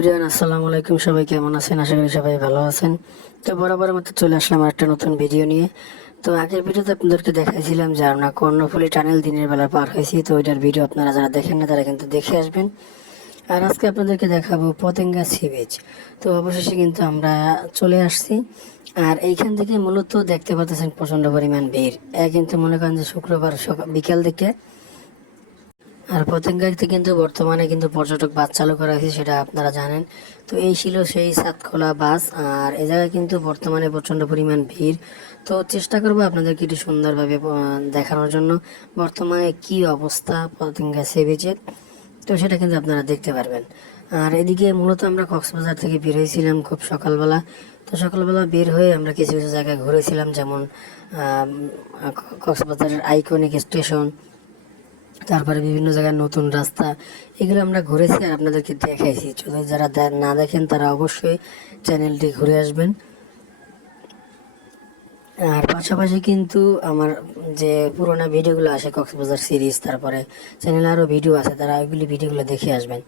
Everyone, আসসালামু আলাইকুম। সবাই কেমন আছেন? আশা করি সবাই ভালো আছেন। তো বরাবরের মতো চলে আসলাম একটা নতুন ভিডিও নিয়ে। তো আগের ভিডিওতে আপনাদেরকে দেখাইছিলাম যে আমরা কর্ণফুলী টানেল দিনের বেলা পার হয়েছি। তো ওইটার ভিডিও আপনারা যারা দেখেন না তারা কিন্তু দেখে আসবেন। আর আজকে আপনাদেরকে দেখাবো পতেঙ্গা সি বিচ। তো অবশেষে কিন্তু আমরা চলে আসছি। আর এইখান থেকে মূলত দেখতে পাচ্ছেন প্রচণ্ড পরিমাণ ভিড়। কিন্তু মনে করেন যে শুক্রবার বিকাল দিকে। আর পতেঙ্গাতে কিন্তু বর্তমানে কিন্তু পর্যটক বাস চালু করা হয়েছে, সেটা আপনারা জানেন। তো এই ছিল সেই সাতখোলা বাস। আর এই জায়গায় কিন্তু বর্তমানে প্রচণ্ড পরিমাণ ভিড়। তো চেষ্টা করবো আপনাদেরকে একটু সুন্দরভাবে দেখানোর জন্য বর্তমানে কি অবস্থা পতেঙ্গা সি বিচের। তো সেটা কিন্তু আপনারা দেখতে পারবেন। আর এদিকে মূলত আমরা কক্সবাজার থেকে বের হয়েছিলাম খুব সকালবেলা। তো সকালবেলা বের হয়ে আমরা কিছু কিছু জায়গায় ঘুরেছিলাম, যেমন কক্সবাজারের আইকনিক স্টেশন, তারপরে বিভিন্ন জায়গায় নতুন রাস্তা, এগুলো আমরা ঘুরেছি আর আপনাদেরকে দেখাইছি। যদি যারা না দেখেন তারা অবশ্যই চ্যানেলটি ঘুরে আসবেন। আর পাশাপাশি কিন্তু আমার যে পুরোনো ভিডিওগুলো আসে কক্সবাজার সিরিজ, তারপরে চ্যানেলে আরও ভিডিও আছে, তারা ওইগুলি ভিডিওগুলো দেখে আসবেন।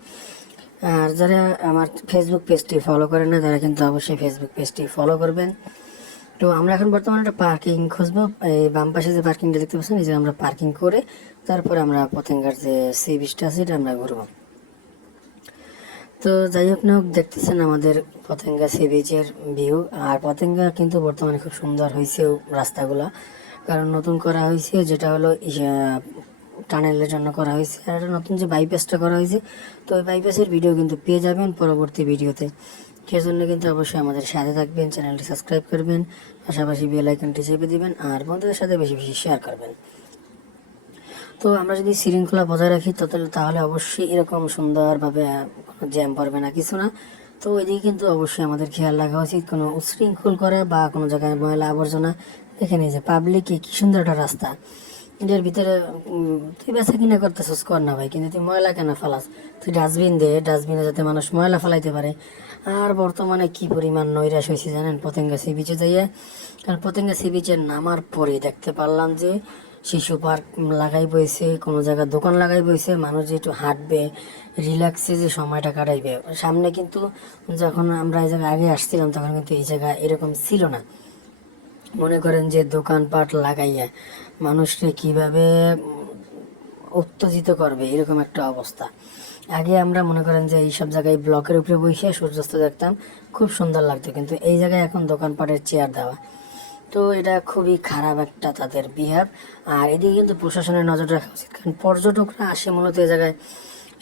আর যারা আমার ফেসবুক পেজটি ফলো করেন না তারা কিন্তু অবশ্যই ফেসবুক পেজটি ফলো করবেন। তো আমরা এখন বর্তমানে একটা পার্কিং খুঁজবো। এই বাম পাশে যে পার্কিংটা দেখতে পাচ্ছেন, এই যে আমরা পার্কিং করে তারপরে আমরা পতেঙ্গার যে সি বিচটা আছে এটা আমরা ঘুরবো। তো যাই হোক না হোক, দেখতেছেন আমাদের পতেঙ্গা সি বিচের ভিউ। আর পতেঙ্গা কিন্তু বর্তমানে খুব সুন্দর হয়েছে রাস্তাগুলা, কারণ নতুন করা হয়েছে, যেটা হলো টানেলের জন্য করা হয়েছে। আর একটা নতুন যে বাইপাসটা করা হয়েছে, তো ওই বাইপাসের ভিডিও কিন্তু পেয়ে যাবেন পরবর্তী ভিডিওতে। সেজন্য কিন্তু অবশ্যই আমাদের সাথে থাকবেন, চ্যানেলটি সাবস্ক্রাইব করবেন, পাশাপাশি বেল আইকনটি চেপে দিবেন আর বন্ধুদের সাথে বেশি বেশি শেয়ার করবেন। তো আমরা যদি শৃঙ্খলা বজায় রাখি তাহলে অবশ্যই এরকম সুন্দরভাবে কোনো জ্যাম পড়বে না, কিছু না। তো এদিকে কিন্তু অবশ্যই আমাদের খেয়াল রাখা উচিত কোনো উচ্ছৃঙ্খল করা বা কোনো জায়গায় ময়লা আবর্জনা। দেখে নিয়ে যে পাবলিকে কি সুন্দর একটা রাস্তা, এটার ভিতরে তুই বেচা কিনা করতেছিস কর না ভাই, কিন্তু তুই ময়লা কেন ফালাস? তুই ডাস্টবিন দে, ডাস্টবিনে যাতে মানুষ ময়লা ফালাইতে পারে। আর বর্তমানে কি পরিমাণ নৈরাশ হয়েছে জানেন পতেঙ্গা সি বিচে যাইয়া। কারণ পতেঙ্গা সি বিচে নামার পরে দেখতে পারলাম যে শিশু পার্ক লাগাই বইছে, কোনো জায়গায় দোকান লাগাই বইছে, মানুষ যে একটু হাঁটবে, রিল্যাক্সে যে সময়টা কাটাইবে। সামনে কিন্তু যখন আমরা এই জায়গায় আগে আসছিলাম তখন কিন্তু এই জায়গা এরকম ছিল না। মনে করেন যে দোকানপাট লাগাইয়া মানুষকে কিভাবে উত্তেজিত করবে এরকম একটা অবস্থা। আগে আমরা মনে করেন যে এইসব জায়গায় ব্লকের উপরে বসে সূর্যাস্ত দেখতাম, খুব সুন্দর লাগতো, কিন্তু এই জায়গায় এখন দোকানপাটের চেয়ার দেওয়া। তো এটা খুবই খারাপ একটা তাদের বিহেভ। আর এদিকে কিন্তু প্রশাসনের নজর রাখা উচিত, কারণ পর্যটকরা আসে মূলত এই জায়গায়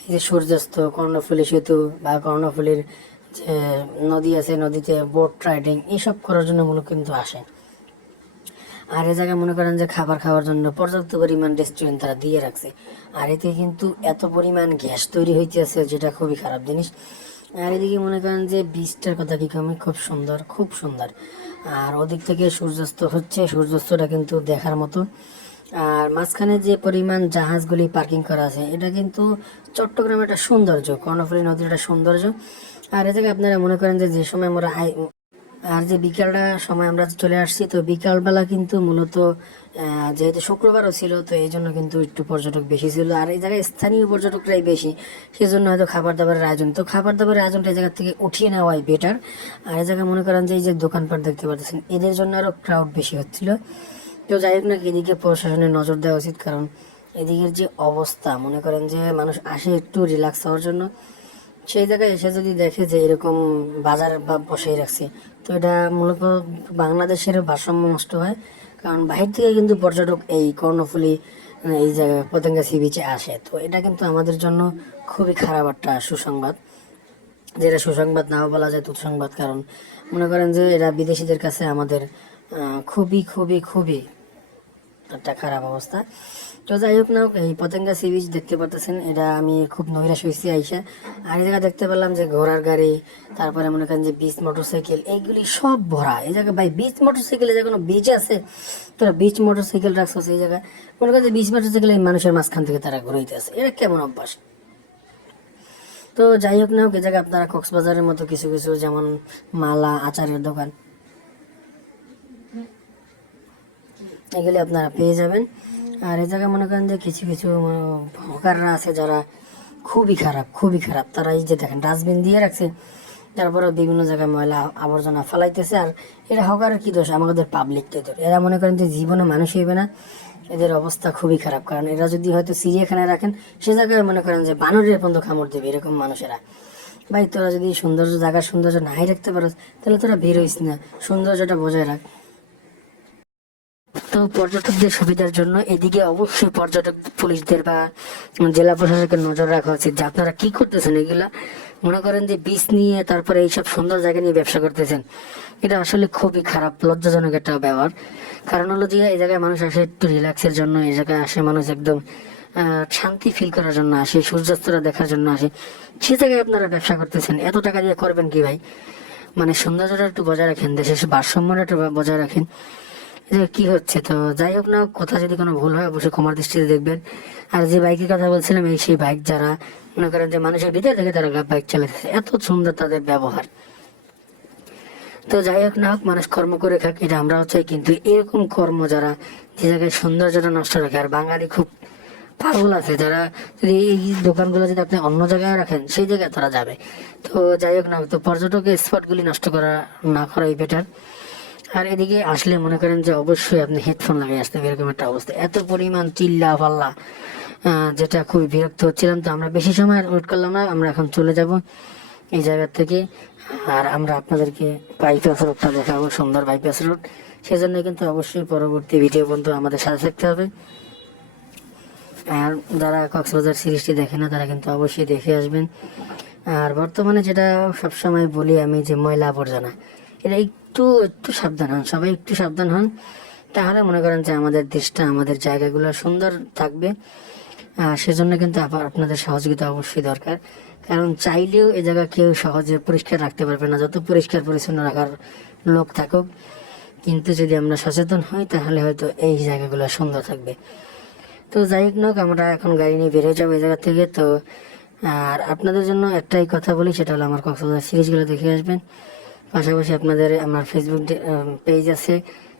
এই যে সূর্যাস্ত, কর্ণফুলী সেতু বা কর্ণফুলীর যে নদী আছে, নদীতে বোট রাইডিং এইসব করার জন্য মূলত কিন্তু আসে। আর এই জায়গায় মনে করেন যে খাবার খাওয়ার জন্য পর্যাপ্ত পরিমাণ রেস্টুরেন্ট তারা দিয়ে রাখছে। আর এতে কিন্তু এত পরিমাণ গ্যাস তৈরি হইতেছে, যেটা খুবই খারাপ জিনিস। আর এদিকে মনে করেন যে বীজটার কথা কি কমে, খুব সুন্দর খুব সুন্দর। আর ওদিক থেকে সূর্যাস্ত হচ্ছে, সূর্যাস্তটা কিন্তু দেখার মতো। আর মাঝখানে যে পরিমাণ জাহাজগুলি পার্কিং করা আছে, এটা কিন্তু চট্টগ্রামের একটা সৌন্দর্য, কর্ণফুলী নদীর একটা সৌন্দর্য। আর এ জায়গায় আপনারা মনে করেন যে যে সময় আমরা আর যে বিকালটা সময় আমরা চলে আসছি, তো বিকালবেলা কিন্তু মূলত যেহেতু শুক্রবারও ছিল, তো এই জন্য কিন্তু একটু পর্যটক বেশি ছিল। আর এই জায়গায় স্থানীয় পর্যটকরাই বেশি, সেজন্য হয়তো খাবার দাবারের আয়োজন, তো খাবার দাবারের আয়োজনটা এই জায়গা থেকে উঠিয়ে নেওয়াই বেটার। আর এই জায়গায় মনে করেন যে এই যে দোকানপাট দেখতে পাচ্ছেন, এদের জন্য আরও ক্রাউড বেশি হচ্ছিল। তো যাই হোক না, এদিকে প্রশাসনের নজর দেওয়া উচিত, কারণ এদিকের যে অবস্থা, মনে করেন যে মানুষ আসে একটু রিল্যাক্স হওয়ার জন্য, সেই জায়গায় এসে যদি দেখে যে এরকম বাজার বা বসেই রাখছে, তো এটা মূলত বাংলাদেশের ভারসাম্য নষ্ট হয়। কারণ বাহির থেকে কিন্তু পর্যটক এই কর্ণফুলী এই জায়গায় পতেঙ্গা সি বিচে আসে। তো এটা কিন্তু আমাদের জন্য খুবই খারাপ একটা সুসংবাদ, যেটা সুসংবাদ নাও বলা যায় দুঃসংবাদ। কারণ মনে করেন যে এরা বিদেশিদের কাছে আমাদের খুবই খুবই খুবই একটা খারাপ অবস্থা। তো যাই হোক না হোক, এই পতেঙ্গা সি বিচ দেখতে পারতেছেন, এটা আমি খুব নৈরাশ হয়েছি আইসা। আর এই জায়গায় দেখতে পেলাম যে ঘোড়ার গাড়ি, তারপরে মনে করেন যে বিচ মোটরসাইকেল, এইগুলি সব ভরা। এই জায়গায় ভাই বিচ মোটরসাইকেল, এই জায়গায় কোনো বিচ আছে? তোরা বিচ মোটরসাইকেল রাখছো এই জায়গায়? মনে করেন যে বিচ মোটরসাইকেল এই মানুষের মাঝখান থেকে তারা ঘুরাইতে আছে, এটা কেমন অভ্যাস? তো যাই হোক না হোক, এই জায়গায় আপনারা কক্সবাজারের মতো কিছু কিছু যেমন মালা, আচারের দোকান, এগুলি আপনারা পেয়ে যাবেন। আর এই জায়গায় মনে করেন যে কিছু কিছু হকাররা আছে যারা খুবই খারাপ, খুবই খারাপ। তারা এই যে দেখেন ডাস্টবিন দিয়ে রাখছে, তারপরে বিভিন্ন জায়গায় ময়লা আবর্জনা ফেলাইতেছে। আর এরা হকারের কি দোষ, আমাদের পাবলিকদের দোষ। এরা মনে করেন যে জীবনে মানুষ হইবে না, এদের অবস্থা খুবই খারাপ। কারণ এরা যদি হয়তো চিড়িয়াখানায় রাখেন, সে জায়গায় মনে করেন যে বানরের পর্যন্ত কামড় দেবে, এরকম মানুষেরা। ভাই তোরা যদি সৌন্দর্য, জায়গার সৌন্দর্য নাই রাখতে পারো, তাহলে তোরা বের হইস না, সৌন্দর্যটা বজায় রাখ। তো পর্যটকদের সুবিধার জন্য এদিকে অবশ্যই পর্যটক পুলিশদের বা জেলা প্রশাসকের নজর রাখা উচিত যে আপনারা কি করতেছেন। এগুলা মনে করেন যে বীজ নিয়ে তারপরে এইসব সুন্দর জায়গা নিয়ে ব্যবসা করতেছেন, এটা আসলে খুবই খারাপ, লজ্জাজনক একটা ব্যবহার। কারণ হলো যে এই জায়গায় মানুষ আসে একটু রিল্যাক্সের জন্য, এই জায়গায় আসে মানুষ একদম শান্তি ফিল করার জন্য আসে, সূর্যাস্তটা দেখার জন্য আসে। সে জায়গায় আপনারা ব্যবসা করতেছেন, এত টাকা দিয়ে করবেন কি ভাই? মানে সৌন্দর্যটা একটু বজায় রাখেন, দেশের ভারসাম্যটা একটু বজায় রাখেন। যে কি হচ্ছে, তো যাই হোক না, কথা যদি কোনো ভুল হয় অবশ্যই ক্ষমার দৃষ্টিতে দেখবেন। আর যে বাইকের কথা বলছিলাম, এই সেই বাইক যারা মনে করেন যে মানুষের ভিতর থেকে তারা বাইক চালাতেছে, এত সুন্দর তাদের ব্যবহার। তো যাই হোক না হোক, মানুষ কর্ম করে খাক, এটা আমরাও চাই। কিন্তু এরকম কর্ম যারা যে জায়গায় সৌন্দর্যটা নষ্ট রাখে, আর বাঙালি খুব পাগল আছে যারা, যদি এই দোকানগুলো যদি আপনি অন্য জায়গায় রাখেন, সেই জায়গায় তারা যাবে। তো যাই হোক না, তো পর্যটকের স্পটগুলি নষ্ট করা না করাই বেটার। আর এদিকে আসলে মনে করেন যে অবশ্যই আপনি হেডফোন লাগিয়ে আসতে হবে, এরকম একটা অবস্থা, এত পরিমাণ চিল্লা পাল্লা, যেটা খুবই বিরক্ত হচ্ছিলাম। তো আমরা বেশি সময় আর ওয়েট করলাম না, আমরা এখন চলে যাব এই জায়গা থেকে। আর আমরা আপনাদেরকে বাইপাস রোডটা দেখাবো, সুন্দর বাইপাস রোড। সেজন্য কিন্তু অবশ্যই পরবর্তী ভিডিও পর্যন্ত আমাদের সাথে থাকতে হবে। আর যারা কক্সবাজার সিরিজটি দেখে না, তারা কিন্তু অবশ্যই দেখে আসবেন। আর বর্তমানে যেটা সবসময় বলি আমি, যে ময়লা আবর্জনা, এটা একটু একটু সাবধান হন, সবাই একটু সাবধান হন, তাহলে মনে করেন যে আমাদের দেশটা, আমাদের জায়গাগুলো সুন্দর থাকবে। সেজন্য কিন্তু আবার আপনাদের সহযোগিতা অবশ্যই দরকার। কারণ চাইলেও এই জায়গা কেউ সহজে পরিষ্কার রাখতে পারবে না, যত পরিষ্কার পরিচ্ছন্ন রাখার লোক থাকুক। কিন্তু যদি আমরা সচেতন হই, তাহলে হয়তো এই জায়গাগুলো সুন্দর থাকবে। তো যাই হোক না, আমরা এখন গাড়ি নিয়ে বেরিয়ে যাবো এই জায়গা থেকে। তো আর আপনাদের জন্য একটাই কথা বলি, সেটা হলো আমার কক্সবাজার সিরিজগুলো দেখে আসবেন। পাশাপাশি আপনাদের আমার ফেসবুক পেজ আছে,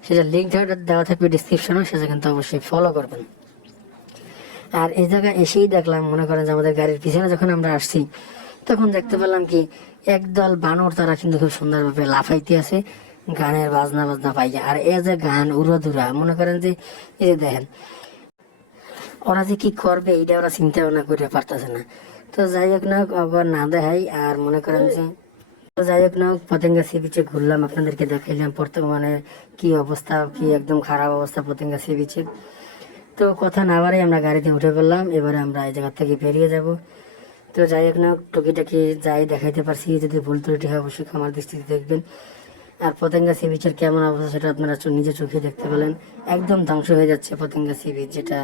সেটা লিঙ্ক দেওয়া থাকবে ডিসক্রিপশনে, সেটা কিন্তু অবশ্যই ফলো করবেন। আর এই জায়গায় এসেই দেখলাম, মনে করেন যে আমাদের গাড়ির পিছনে যখন আমরা আসছি, তখন দেখতে পেলাম কি একদল বানর, তারা কিন্তু খুব সুন্দরভাবে লাফাইতে আছে গানের বাজনা পাইয়া। আর এ যে গান উড়াধুরা, মনে করেন যে এই যে দেখেন, ওরা যে কি করবে এটা ওরা চিন্তা ভাবনা করে পারতেছে না। তো যাই হোক না, আবার না দেখাই। আর মনে করেন যে, তো যাই হোক না, পতেঙ্গা সি বিচে ঘুরলাম, আপনাদেরকে দেখাইলাম বর্তমানে কি অবস্থা, কি একদম খারাপ অবস্থা পতেঙ্গা সি বিচে। তো কথা না বাড়াই আমরা গাড়িতে উঠে পড়লাম, এবারে আমরা এই জায়গা থেকে বেরিয়ে যাব। তো যাই হোক না, টুকিটাকি যাই দেখাইতে পারছি, যদি ভুল ত্রুটি হয় অবশ্যই ক্ষমার দৃষ্টিতে দেখবেন। আর পতেঙ্গা সি বিচের কেমন অবস্থা, সেটা আপনারা নিজে চোখে দেখতে পেলেন, একদম ধ্বংস হয়ে যাচ্ছে পতেঙ্গা সি বিচ, যেটা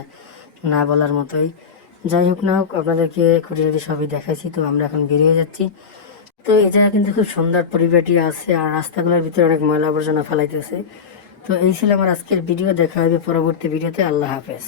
না বলার মতোই। যাই হোক না হোক, আপনাদেরকে খুঁটিনাটি সবই দেখাইছি। তো আমরা এখন বেরিয়ে যাচ্ছি। তো এই জায়গা কিন্তু খুব সুন্দর পরিবেশটি আছে, আর রাস্তাগুলোর ভিতরে অনেক ময়লা আবর্জনা ফেলাইতেছে। তো এই ছিল আমার আজকের ভিডিও, দেখা হবে পরবর্তী ভিডিওতে। আল্লাহ হাফেজ।